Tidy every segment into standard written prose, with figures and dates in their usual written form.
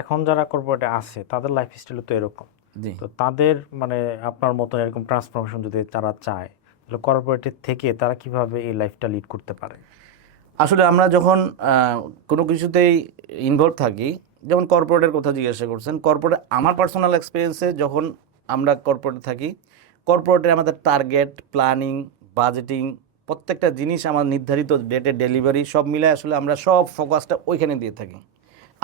এখন যারা কর্পোরেটে আছে তাদের লাইফস্টাইল তো এরকম, জি। তো তাদের মানে আপনার মতো এরকম ট্রান্সফরমেশন যদি তারা চায় তাহলে কর্পোরেটের থেকে তারা কিভাবে এই লাইফটা লিড করতে পারে? আসলে আমরা যখন কোনো কিছুতেই ইনভলভ থাকি, যেমন কর্পোরেটের কথা জিজ্ঞাসা করছেন, কর্পোরেট আমার পার্সোনাল এক্সপিরিয়েন্সে যখন আমরা কর্পোরেটে থাকি, কর্পোরেটে আমাদের টার্গেট, প্ল্যানিং, বাজেটিং, প্রত্যেকটা জিনিস আমার নির্ধারিত ডেটে ডেলিভারি সব মিলে আসলে আমরা সব ফোকাসটা ওইখানে দিয়ে থাকি।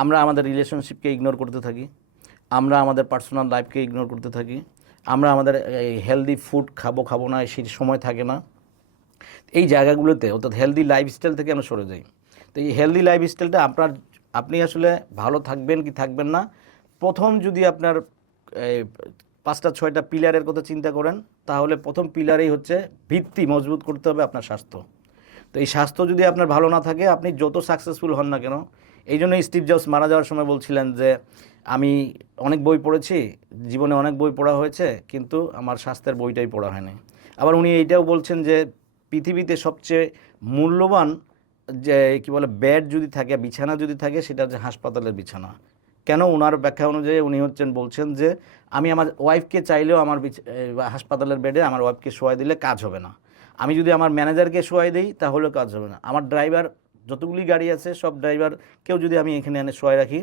আমরা আমাদের রিলেশনশিপকে ইগনোর করতে থাকি, আমরা আমাদের পার্সোনাল লাইফকে ইগনোর করতে থাকি, আমরা আমাদের হেলদি ফুড খাবো খাবো না সেই সময় থাকে না। এই জায়গাগুলোতে অর্থাৎ হেলদি লাইফস্টাইল থেকে আমরা সরে যাই। তো এই হেলদি লাইফস্টাইলটা আপনি আসলে ভালো থাকবেন কি থাকবেন না, প্রথম যদি আপনার এই 5টা 6টা পিলারের কথা চিন্তা করেন, তাহলে প্রথম পিলারেই হচ্ছে ভিত্তি মজবুত করতে হবে আপনার স্বাস্থ্য। তো এই স্বাস্থ্য যদি আপনার ভালো না থাকে, আপনি যত সাকসেসফুল হন না কেন, এই জন্য স্টিভ জবস মারা যাওয়ার সময় বলছিলেন যে আমি অনেক বই পড়েছি, জীবনে অনেক বই পড়া হয়েছে, কিন্তু আমার স্বাস্থ্যের বইটাই পড়া হয়নি। আবার উনি এইটাও বলছেন যে পৃথিবীতে সবচেয়ে মূল্যবান যে কি বলে বেড যদি থাকে, বিছানা যদি থাকে, সেটা হচ্ছে হাসপাতালের বিছানা। কেন? ওনার ব্যাখ্যা অনুযায়ী উনি বলছেন যে আমি আমার ওয়াইফকে চাইলেও আমার হাসপাতালের বেডে আমার ওয়াইফকে শোয়াই দিলে কাজ হবে না। আমি যদি আমার ম্যানেজারকে শোয়াই দিই তাহলেও কাজ হবে না। আমার ড্রাইভার, যতগুলি গাড়ি আছে সব ড্রাইভারকেও যদি আমি এখানে এনে শোয়াই রাখি,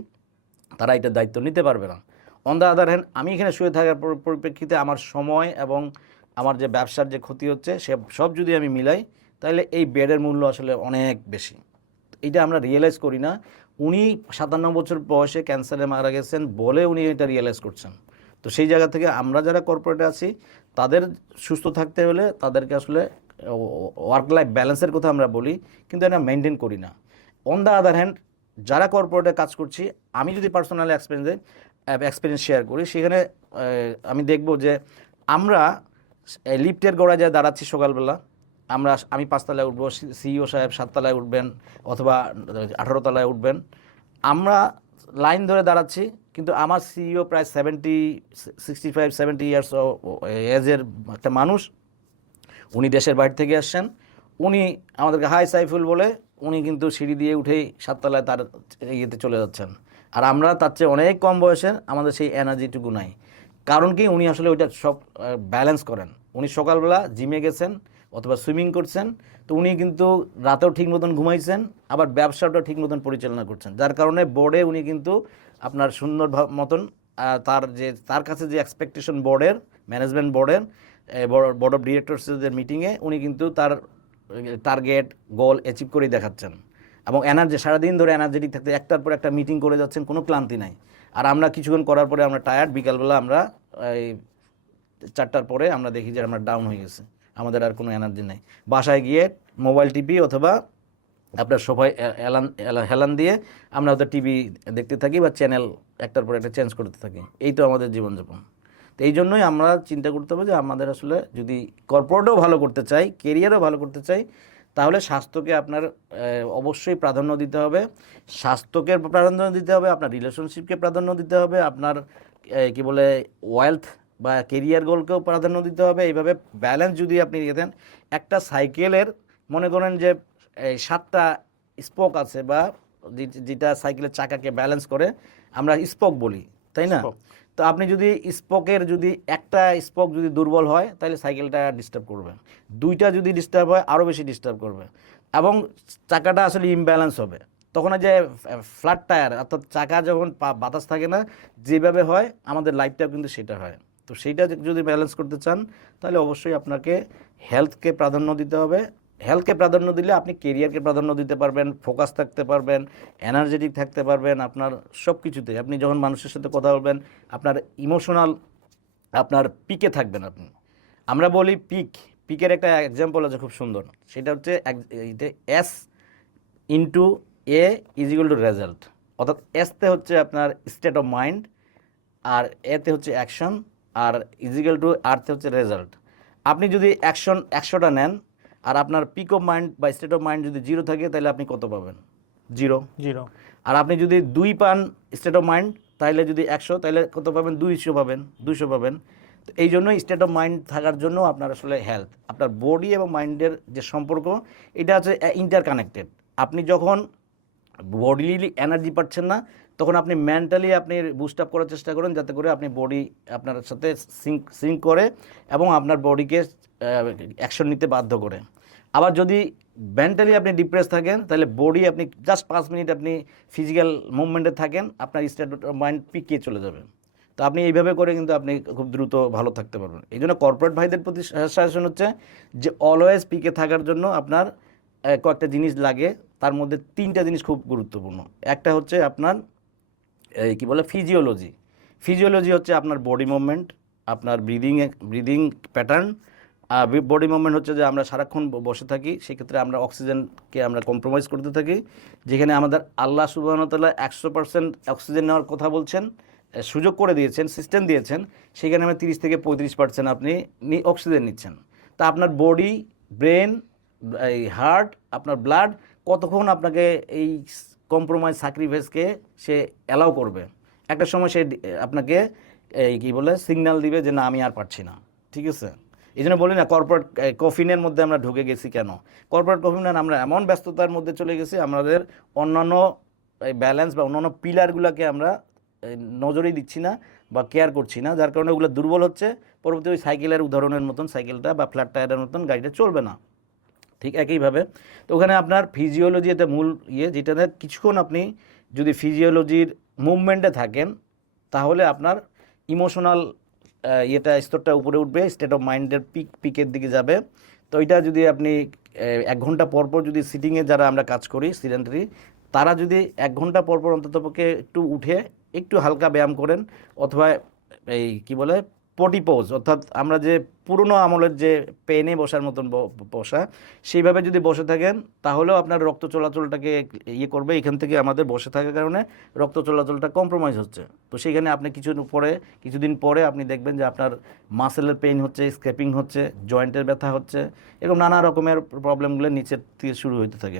তারা এটার দায়িত্ব নিতে পারবে না। অন দ্য আদার হ্যান্ড, আমি এখানে শুয়ে থাকার পরিপ্রেক্ষিতে আমার সময় এবং আমার যে ব্যবসার যে ক্ষতি হচ্ছে সব যদি আমি মিলাই, তাহলে এই বেডের মূল্য আসলে অনেক বেশি। এটা আমরা রিয়েলাইজ করি না। উনি 57 বছর বয়সে ক্যান্সারে মারা গেছেন বলে উনি এটা রিয়েলাইজ করছেন। তো সেই জায়গা থেকে আমরা যারা কর্পোরেটে আছি, তাদের সুস্থ থাকতে হলে তাদেরকে আসলে ওয়ার্ক লাইফ ব্যালেন্সের কথা আমরা বলি, কিন্তু এটা মেনটেন করি না। অন দ্য আদার হ্যান্ড, যারা কর্পোরেটে কাজ করছি, আমি যদি পার্সোনাল এক্সপিরিয়েন্স শেয়ার করি, সেখানে আমি দেখব যে আমরা লিফটের গোড়ায় যায় দাঁড়াচ্ছি সকালবেলা, আমি 5তলায় উঠবো, সিইও সাহেব 7তলায় উঠবেন অথবা 18তলায় উঠবেন। আমরা লাইন ধরে দাঁড়াচ্ছি, কিন্তু আমার সিইও প্রায় 65-70 ইয়ার্স এজের একটা মানুষ। উনি দেশের বাইরে থেকে আসছেন। উনি আমাদেরকে হাই সাইফুল বলে উনি কিন্তু সিঁড়ি দিয়ে উঠেই 7তলায় তার ইয়েতে চলে যাচ্ছেন। আর আমরা তার চেয়ে অনেক কম বয়সের, আমাদের সেই এনার্জিটুকু নাই। কারণ কি? উনি আসলে ওইটা সব ব্যালেন্স করেন। উনি সকালবেলা জিমে গেছেন অথবা সুইমিং করছেন, তো উনি কিন্তু রাতেও ঠিক মতন ঘুমাইছেন, আবার ব্যবসাটাও ঠিক মতন পরিচালনা করছেন, যার কারণে বোর্ডে উনি কিন্তু আপনার সুন্দর মতন তার কাছে যে এক্সপেকটেশন বোর্ডের, ম্যানেজমেন্ট বোর্ডের, বোর্ড অফ ডিরেক্টরসদের মিটিংয়ে উনি কিন্তু তার টার্গেট গোল অ্যাচিভ করেই দেখাচ্ছেন। এবং সারাদিন ধরে এনার্জেটিক থাকতে একটার পর একটা মিটিং করে যাচ্ছেন, কোনো ক্লান্তি নাই। আর আমরা কিছুক্ষণ করার পরে আমরা টায়ার্ড, বিকালবেলা আমরা এই 4টার পরে আমরা দেখি যে আমরা ডাউন হয়ে গেছে, আমাদের আর কোনো এনার্জি নেই। বাসায় গিয়ে মোবাইল টিপি অথবা আপনার সবাই হেলান দিয়ে আমরা হয়তো টিভি দেখতে থাকি বা চ্যানেল একটার পর একটা চেঞ্জ করতে থাকি। এই তো আমাদের জীবনযাপন। তো এই জন্যই আমরা চিন্তা করতে হবে যে আমাদের আসলে যদি কর্পোরেটও ভালো করতে চাই, কেরিয়ারও ভালো করতে চাই, তাহলে স্বাস্থ্যকে আপনার অবশ্যই প্রাধান্য দিতে হবে। স্বাস্থ্যকে প্রাধান্য দিতে হবে, আপনার রিলেশনশিপকে প্রাধান্য দিতে হবে, আপনার কি বলে ওয়েলথ বা কেরিয়ার গোলকেও প্রাধান্য দিতে হবে। এইভাবে ব্যালেন্স যদি আপনি রেখে দেন, একটা সাইকেলের মনে করেন যে 7টা স্পোক আছে, বা যেটা সাইকেলের চাকাকে ব্যালেন্স করে আমরা স্পোক বলি, তাই না? Spoke। তো আপনি যদি স্পোকের যদি একটা স্পোক যদি দুর্বল হয়, তাহলে সাইকেলটা ডিস্টার্ব করবে। 2টা যদি ডিস্টার্ব হয়, আরও বেশি ডিস্টার্ব করবে, এবং চাকাটা আসলে ইমব্যালেন্স হবে। তখন যে ফ্ল্যাট টায়ার, অর্থাৎ চাকা যখন বাতাস থাকে না, যেভাবে হয় আমাদের লাইফটাও কিন্তু সেটা হয়। তো সেইটা যদি ব্যালেন্স করতে চান, তাহলে অবশ্যই আপনাকে হেলথকে প্রাধান্য দিতে হবে। হেলথকে প্রাধান্য দিলে আপনি কেরিয়ারকে প্রাধান্য দিতে পারবেন, ফোকাস থাকতে পারবেন, এনার্জেটিক থাকতে পারবেন। আপনার সব কিছুতে আপনি যখন মানুষের সাথে কথা বলবেন, আপনার ইমোশনাল, আপনার পিকে থাকবেন আপনি। আমরা বলি পিকের একটা এক্সাম্পল আছে খুব সুন্দর, সেটা হচ্ছে S into A is equal two result. অর্থাৎ এসতে হচ্ছে আপনার স্টেট অফ মাইন্ড, আর এতে হচ্ছে অ্যাকশন, আর ইজ ইকুয়াল টু আরতে হচ্ছে রেজাল্ট। আপনি যদি অ্যাকশন 100টা নেন, আর আপনার পিক অফ মাইন্ড বা স্টেট অফ মাইন্ড যদি 0 থাকে, তাহলে আপনি কত পাবেন? 0। 0। আর আপনি যদি 2 পান স্টেট অফ মাইন্ড, তাহলে যদি 100, তাহলে কত পাবেন? 200 পাবেন, 200 পাবেন। তো এই জন্যই স্টেট অফ মাইন্ড থাকার জন্য আপনার আসলে হেলথ, আপনার বডি এবং মাইন্ডের যে সম্পর্ক, এটা হচ্ছে ইন্টারকানেক্টেড। আপনি যখন বডিলি এনার্জি পাচ্ছেন না, তখন আপনি মেন্টালি আপনি বুস্ট আপ করার চেষ্টা করেন, যাতে করে আপনি বডি আপনার সাথে সিঙ্ক করে এবং আপনার বডিকে অ্যাকশন নিতে বাধ্য করে। আবার যদি মেন্টালি আপনি ডিপ্রেস থাকেন, তাহলে বডি আপনি জাস্ট 5 মিনিট আপনি ফিজিক্যাল মুভমেন্টে থাকেন, আপনার স্টেট অফ মাইন্ড পিকিয়ে চলে যাবে। তো আপনি এইভাবে করে কিন্তু আপনি খুব দ্রুত ভালো থাকতে পারবেন। এই জন্য কর্পোরেট ভাইদের প্রতি সাজেশন হচ্ছে যে অলওয়েজ পিকে থাকার জন্য আপনার কয়েকটা জিনিস লাগে, তার মধ্যে 3টা জিনিস খুব গুরুত্বপূর্ণ। একটা হচ্ছে আপনার এই কী বলে ফিজিওলজি। ফিজিওলজি হচ্ছে আপনার বডি মুভমেন্ট, আপনার ব্রিদিং প্যাটার্ন। বডি মুভমেন্ট হচ্ছে যে আমরা সারাক্ষণ বসে থাকি, সেক্ষেত্রে আমরা অক্সিজেনকে আমরা কম্প্রোমাইজ করতে থাকি, যেখানে আমাদের আল্লাহ সুবহানাহু ওয়া তাআলা 100% অক্সিজেন নেওয়ার কথা বলছেন, সুযোগ করে দিয়েছেন, সিস্টেম দিয়েছেন, সেখানে আমরা 30 থেকে 35% আপনি অক্সিজেন নিচ্ছেন। তা আপনার বডি, ব্রেন, এই হার্ট, আপনার ব্লাড কতক্ষণ আপনাকে এই কম্প্রোমাইজ স্যাক্রিফাইসকে সে অ্যালাউ করবে? একটা সময় সে আপনাকে এই কী বলে সিগন্যাল দিবে যে না আমি আর পারছি না। ঠিক আছে, এই জন্য বলি না কর্পোরেট কফিনের মধ্যে আমরা ঢুকে গেছি কেন? কর্পোরেট কফিনের আমরা এমন ব্যস্ততার মধ্যে চলে গেছি, আমাদের অন্যান্য ব্যালেন্স বা অন্যান্য পিলারগুলোকে আমরা নজরেই দিচ্ছি না বা কেয়ার করছি না, যার কারণে ওগুলো দুর্বল হচ্ছে। পরবর্তী ওই সাইকেলের উদাহরণের মতন সাইকেলটা বা ফ্ল্যাট টায়ারের মতন গাড়িটা চলবে না। ঠিক একইভাবে তো ওখানে আপনার ফিজিওলজি এটা মূল যেটাতে কিছুক্ষণ আপনি যদি ফিজিওলজির মুভমেন্টে থাকেন, তাহলে আপনার ইমোশনাল স্তরটা উপরে উঠবে, স্টেট অফ মাইন্ডের পিকের দিকে যাবে। তো এটা যদি আপনি 1 ঘন্টা পর পর যদি সিটিংয়ে যারা আমরা কাজ করি সিডেন্টারি, তারা যদি 1 ঘন্টা পর পর অন্ততপক্ষে একটু উঠে একটু হালকা ব্যায়াম করেন, অথবা এই কি বলে পটি পোজ, অর্থাৎ আমরা যে পুরনো আমলের যে পেনে বসার মতন বসা, সেইভাবে যদি বসে থাকেন, তাহলেও আপনার রক্ত চলাচলটাকে করবে। এখান থেকে আমাদের বসে থাকার কারণে রক্ত চলাচলটা কম্প্রোমাইজ হচ্ছে। তো সেখানে আপনি কিছুদিন পরে আপনি দেখবেন যে আপনার মাসেলের পেইন হচ্ছে, স্ক্র্যাপিং হচ্ছে, জয়েন্টের ব্যথা হচ্ছে, এরকম নানা রকমের প্রবলেমগুলো নিচের থেকে শুরু হতে থাকে।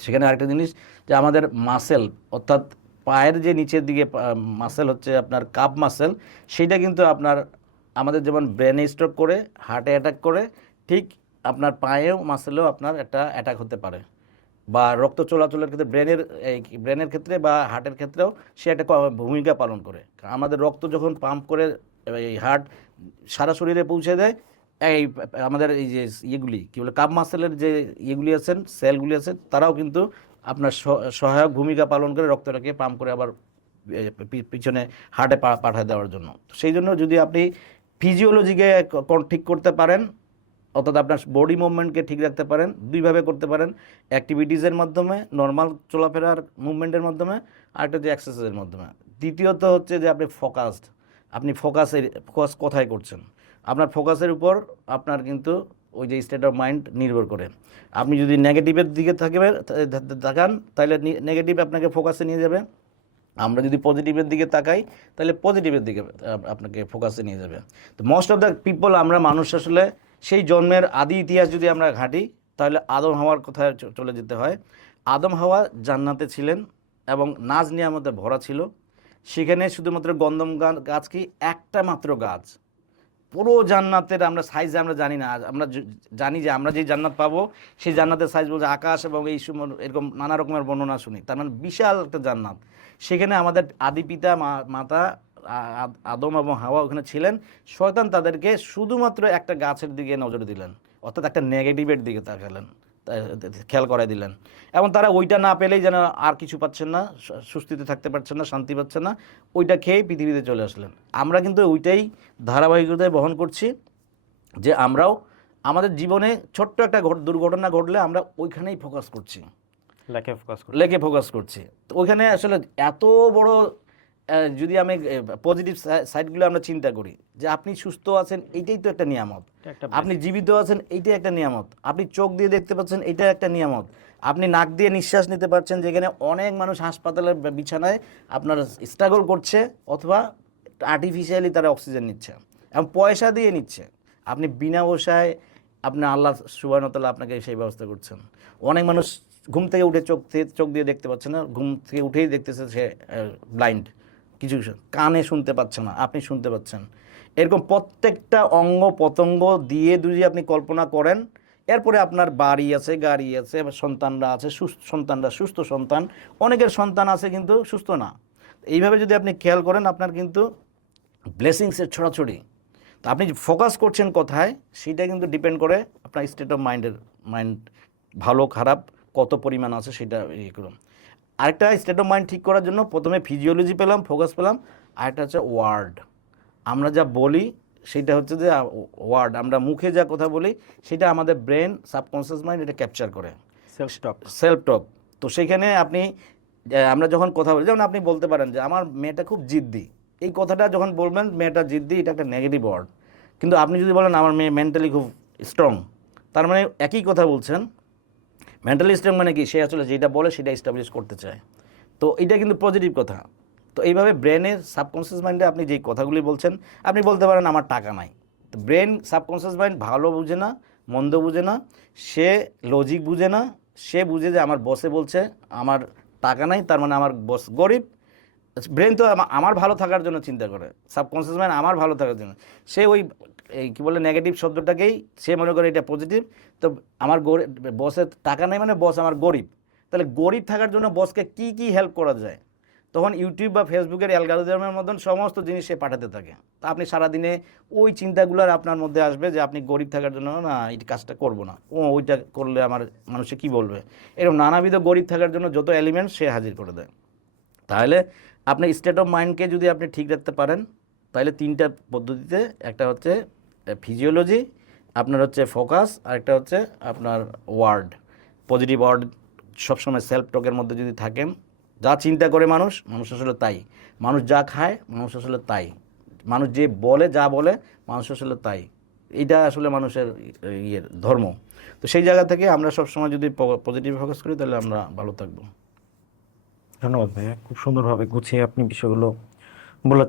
সেখানে আরেকটা জিনিস যে আমাদের মাসেল, অর্থাৎ পায়ের যে নিচের দিকে মাসেল হচ্ছে আপনার কাপ মাসেল, সেইটা কিন্তু আপনার আমাদের যেমন ব্রেনে স্ট্রোক করে, হার্টে অ্যাটাক করে, ঠিক আপনার পায়েও মাসেলেও আপনার একটা অ্যাটাক হতে পারে। বা রক্ত চলাচলের ক্ষেত্রে ব্রেনের ক্ষেত্রে বা হার্টের ক্ষেত্রেও সে একটা ভূমিকা পালন করে। আমাদের রক্ত যখন পাম্প করে এই হার্ট সারা শরীরে পৌঁছে দেয়, এই আমাদের এই যে ইয়েগুলি কী বলে কাপ মাসেলের যে ইয়েগুলি আছেন, সেলগুলি আছে, তারাও কিন্তু আপনার সহায়ক ভূমিকা পালন করে রক্তটাকে পাম্প করে আবার পিছনে হার্টে পাঠিয়ে দেওয়ার জন্য। সেই জন্য যদি আপনি ফিজিওলজিকে ঠিক করতে পারেন, অর্থাৎ আপনার বডি মুভমেন্টকে ঠিক রাখতে পারেন, দুইভাবে করতে পারেন, অ্যাক্টিভিটিসের মাধ্যমে, নর্মাল চলাফেরার মুভমেন্টের মাধ্যমে, আরেকটা যে এক্সারসাইজের মাধ্যমে। দ্বিতীয়ত হচ্ছে যে আপনি আপনি ফোকাস কোথায় করছেন, আপনার ফোকাসের উপর আপনার কিন্তু ওই যে স্টেট অফ মাইন্ড নির্ভর করে। আপনি যদি নেগেটিভের দিকে তাকান, তাহলে নেগেটিভ আপনাকে ফোকাসে নিয়ে যাবে। আমরা যদি পজিটিভের দিকে তাকাই, তাহলে পজিটিভের দিকে আপনাকে ফোকাসে নিয়ে যাবে। তো মোস্ট অফ দ্য পিপল, আমরা মানুষ আসলে সেই জন্মের আদি ইতিহাস যদি আমরা ঘাঁটি, তাহলে আদম হাওয়ার কোথায় চলে যেতে হয়। আদম হাওয়া জান্নাতে ছিলেন এবং নাজ নিয়ামতে ভরা ছিল। সেখানে শুধুমাত্র গন্ধম গাছ কি একটা মাত্র গাছ, পুরো জান্নাতের আমরা সাইজ আমরা জানি না। আমরা জানি যে আমরা যে জান্নাত পাবো, সেই জান্নাতের সাইজ বলছে আকাশ, এবং এই এরকম নানা রকমের বর্ণনা শুনি। তার মানে বিশাল একটা জান্নাত। সেখানে আমাদের আদি পিতা মাতা আদম এবং হাওয়া ওখানে ছিলেন। শয়তান তাদেরকে শুধুমাত্র একটা গাছের দিকে নজর দিলেন, অর্থাৎ একটা নেগেটিভের দিকে তাকালেন, খেয়াল করাই দিলেন, এবং তারা ওইটা না পেলেই যেন আর কিছু পাচ্ছেন না, সুস্থিতে থাকতে পারছেন না, শান্তি পাচ্ছেন না, ওইটা খেয়েই পৃথিবীতে চলে আসলেন। আমরা কিন্তু ওইটাই ধারাবাহিকতায় বহন করছি, যে আমরাও আমাদের জীবনে ছোট্ট একটা দুর্ঘটনা ঘটলে আমরা ওইখানেই ফোকাস করছি, লেকে ফোকাস করছি। তো ওইখানে আসলে এত বড়, যদি আমি পজিটিভ সাইডগুলো আমরা চিন্তা করি, যে আপনি সুস্থ আছেন, এইটাই তো একটা নিয়ামত। আপনি জীবিত আছেন, এইটাই একটা নিয়ামত। আপনি চোখ দিয়ে দেখতে পাচ্ছেন, এইটা একটা নিয়ামত। আপনি নাক দিয়ে নিঃশ্বাস নিতে পারছেন, যেখানে অনেক মানুষ হাসপাতালের বিছানায় আপনার স্ট্রাগল করছে, অথবা আর্টিফিশিয়ালি তারা অক্সিজেন নিচ্ছে এবং পয়সা দিয়ে নিচ্ছে। আপনি বিনা পয়সায় আপনি আল্লাহ সুবহানাহু ওয়া তাআলা আপনাকে সেই ব্যবস্থা করছেন। অনেক মানুষ ঘুম থেকে উঠে চোখ দিয়ে দেখতে পাচ্ছে না, ঘুম থেকে উঠেই দেখতেছে সে ব্লাইন্ড, কিছু কানে শুনতে পাচ্ছে না, আপনি শুনতে পাচ্ছেন। এরকম প্রত্যেকটা অঙ্গ প্রত্যঙ্গ দিয়ে যদি আপনি কল্পনা করেন, এরপরে আপনার বাড়ি আছে, গাড়ি আছে, আবার সন্তানরা আছে, সন্তানরা সুস্থ সন্তান, অনেকের সন্তান আছে কিন্তু সুস্থ না। এইভাবে যদি আপনি খেয়াল করেন আপনার কিন্তু ব্লেসিংসের ছড়াছড়ি। তো আপনি ফোকাস করছেন কোথায় সেটা কিন্তু ডিপেন্ড করে আপনার স্টেট অফ মাইন্ড ভালো খারাপ কত পরিমাণ আছে সেটা ইয়ে করুন। আরেকটা স্টেট অফ মাইন্ড ঠিক করার জন্য প্রথমে ফিজিওলজি পেলাম, ফোকাস পেলাম, আরেকটা হচ্ছে ওয়ার্ড। আমরা যা বলি সেটা হচ্ছে যে ওয়ার্ড, আমরা মুখে যা কথা বলি সেটা আমাদের ব্রেন সাবকনসিয়াস মাইন্ড এটা ক্যাপচার করে, সেলফ টক। তো সেখানে আপনি আমরা যখন কথা বলি, যেমন আপনি বলতে পারেন যে আমার মেয়েটা খুব জিদ্দি, এই কথাটা যখন বলবেন মেয়েটা জিদ্দি, এটা একটা নেগেটিভ ওয়ার্ড। কিন্তু আপনি যদি বলেন আমার মেয়ে মেন্টালি খুব স্ট্রং, তার মানে একই কথা বলছেন। মেন্টালি স্ট্রং মানে কি, সে আসলে যেটা বলে সেটা এস্টাবলিশ করতে চায়। তো এটা কিন্তু পজিটিভ কথা। তো এইভাবে ব্রেনের সাবকনসিয়াস মাইন্ডে আপনি যেই কথাগুলি বলছেন, আপনি বলতে পারেন আমার টাকা নাই। তো ব্রেন সাবকনসিয়াস মাইন্ড ভালো বুঝে না, মন্দ বুঝে না, সে লজিক বুঝে না, সে বুঝে যে আমার বসে বলছে আমার টাকা নাই, তার মানে আমার বস গরিব। ব্রেন তো আমার ভালো থাকার জন্য চিন্তা করে, সাবকনসিয়াস মাইন্ড আমার ভালো থাকার জন্য। সে ওই এই কী বলে নেগেটিভ শব্দটাকেই সে মনে করে এটা পজিটিভ। তো আমার বসের টাকা নেই মানে বস আমার গরিব, তাহলে গরিব থাকার জন্য বসকে কি কি হেল্প করা যায়, তখন ইউটিউব বা ফেসবুকের অ্যালগরিদমের মতন সমস্ত জিনিস সে পাঠাতে থাকে। তা আপনি সারাদিনে ওই চিন্তাগুলোর আপনার মধ্যে আসবে যে আপনি গরিব থাকার জন্য না এই কাজটা করব না, ওইটা করলে আমার মানুষে কি বলবে, এরকম নানাবিধ গরিব থাকার জন্য যত এলিমেন্ট সে হাজির করে দেয়। তাহলে আপনি স্টেট অফ মাইন্ডকে যদি আপনি ঠিক রাখতে পারেন, তাহলে তিনটা পদ্ধতিতে, একটা হচ্ছে ফিজিওলজি, আপনার হচ্ছে ফোকাস, আর একটা হচ্ছে আপনার ওয়ার্ড, পজিটিভ ওয়ার্ড সবসময় সেলফ টকের মধ্যে যদি থাকেন, যা চিন্তা করে মানুষ আসলে তাই, মানুষ যা খায় মানুষ আসলে তাই, মানুষ যে বলে যা বলে মানুষ আসলে তাই। এইটা আসলে মানুষের ইয়ের ধর্ম। তো সেই জায়গা থেকে আমরা সবসময় যদি পজিটিভ ফোকাস করি তাহলে আমরা ভালো থাকবো। ধন্যবাদ ভাইয়া, খুব সুন্দরভাবে গুছিয়ে আপনি বিষয়গুলো বলেছেন।